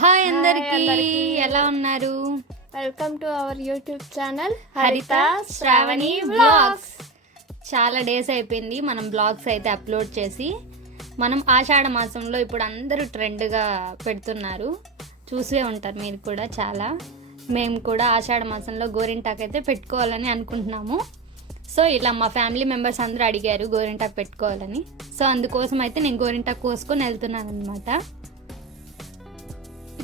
Hi అందరికి ఎలా ఉన్నారు? Welcome to our YouTube channel Haritha Sravani blogs. చాలా డేస్ అయిపోయింది మనం బ్లాగ్స్ అయితే అప్లోడ్ చేసి మనం ఆషాఢ మాసంలో ఇప్పుడు అందరూ ట్రెండ్గా పెడుతున్నారు. చూసే ఉంటారు మీరు కూడా చాలా. మేము కూడా ఆషాఢ మాసంలో గోరింటాకు అయితే పెట్టుకోవాలని అనుకుంటున్నాము. సో ఇలా మా ఫ్యామిలీ మెంబర్స్ అందరూ అడిగారు గోరింటాకు పెట్టుకోవాలని. సో అందుకోసం అయితే నేను గోరింటాకు కోసుకొని వెళ్తున్నాను అనమాట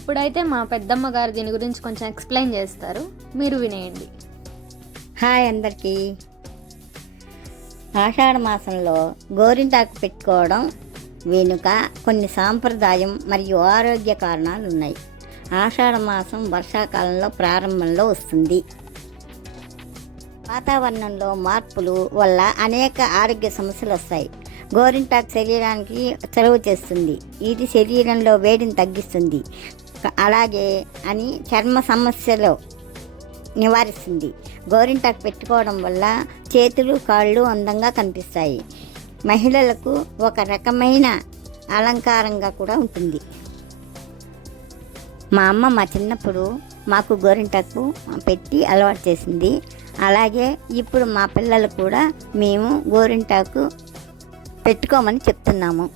ఇప్పుడైతే మా పెద్దమ్మ గారు దీని గురించి కొంచెం ఎక్స్ప్లెయిన్ చేస్తారు. మీరు వినేయండి. హాయ్ అందరికీ. ఆషాఢ మాసంలో గోరింటాకు పెట్టుకోవడం వెనుక కొన్ని సాంప్రదాయం మరియు ఆరోగ్య కారణాలు ఉన్నాయి ఆషాఢ మాసం వర్షాకాలంలో ప్రారంభంలో వస్తుంది. వాతావరణంలో మార్పులు వల్ల అనేక ఆరోగ్య సమస్యలు వస్తాయి. గోరింటాకు శరీరానికి చలువ చేస్తుంది. ఇది శరీరంలో వేడిని తగ్గిస్తుంది. అలాగే అని చర్మ సమస్యలు నివారిస్తుంది. గోరింటాకు పెట్టుకోవడం వల్ల చేతులు కాళ్ళు అందంగా కనిపిస్తాయి. మహిళలకు ఒక రకమైన అలంకారంగా కూడా ఉంటుంది. మా అమ్మ మా చిన్నప్పుడు మాకు గోరింటాకు పెట్టి అలవాటు చేసింది. అలాగే ఇప్పుడు మా పిల్లలు కూడా మేము గోరింటాకు పెట్టుకోమని చెప్తున్నాము.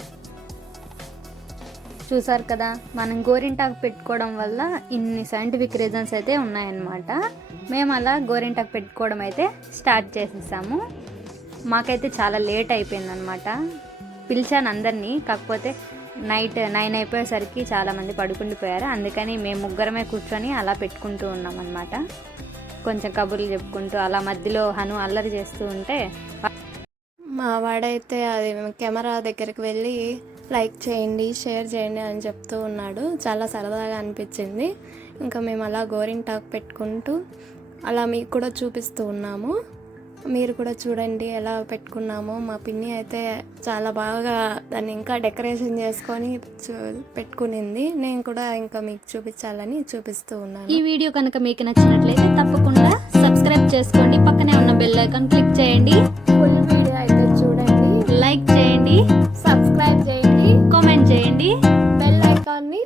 చూసారు కదా మనం గోరింటాకు పెట్టుకోవడం వల్ల ఇన్ని సైంటిఫిక్ రీజన్స్ అయితే ఉన్నాయన్నమాట. మేము అలా గోరింటాకు పెట్టుకోవడం అయితే స్టార్ట్ చేసేసాము. మాకైతే చాలా లేట్ అయిపోయిందనమాట పిలిచాను అందరినీ కాకపోతే నైట్ నైన్ అయిపోయేసరికి చాలామంది పడుకుండిపోయారు. అందుకని మేము ముగ్గురమే కూర్చొని అలా పెట్టుకుంటూ ఉన్నాం అనమాట కొంచెం కబుర్లు చెప్పుకుంటూ అలా మధ్యలో హను అల్లరి చేస్తూ ఉంటే మా వాడైతే అది కెమెరా దగ్గరికి వెళ్ళి లైక్ చేయండి షేర్ చేయండి అని చెప్తూ ఉన్నాడు. చాలా సరదాగా అనిపించింది. ఇంకా మేము అలా గోరింగ్ టాక్ పెట్టుకుంటూ అలా మీకు కూడా చూపిస్తూ ఉన్నాము. మీరు కూడా చూడండి ఎలా పెట్టుకున్నామో. మా పిన్ని అయితే చాలా బాగా దాన్ని ఇంకా డెకరేషన్ చేసుకొని పెట్టుకునింది. నేను కూడా ఇంకా మీకు చూపించాలని చూపిస్తూ ఉన్నాను. ఈ వీడియో కనుక మీకు నచ్చినట్లయితే తప్పకుండా సబ్స్క్రైబ్ చేసుకోండి. పక్కనే ఉన్న బెల్ ఐకాన్ క్లిక్ చేయండి. ఫుల్ వీడియో అయితే చూడండి. లైక్ చేయండి. సబ్స్క్రైబ్ చేయండి. కామెంట్ చేయండి. బెల్ ఐకాన్ని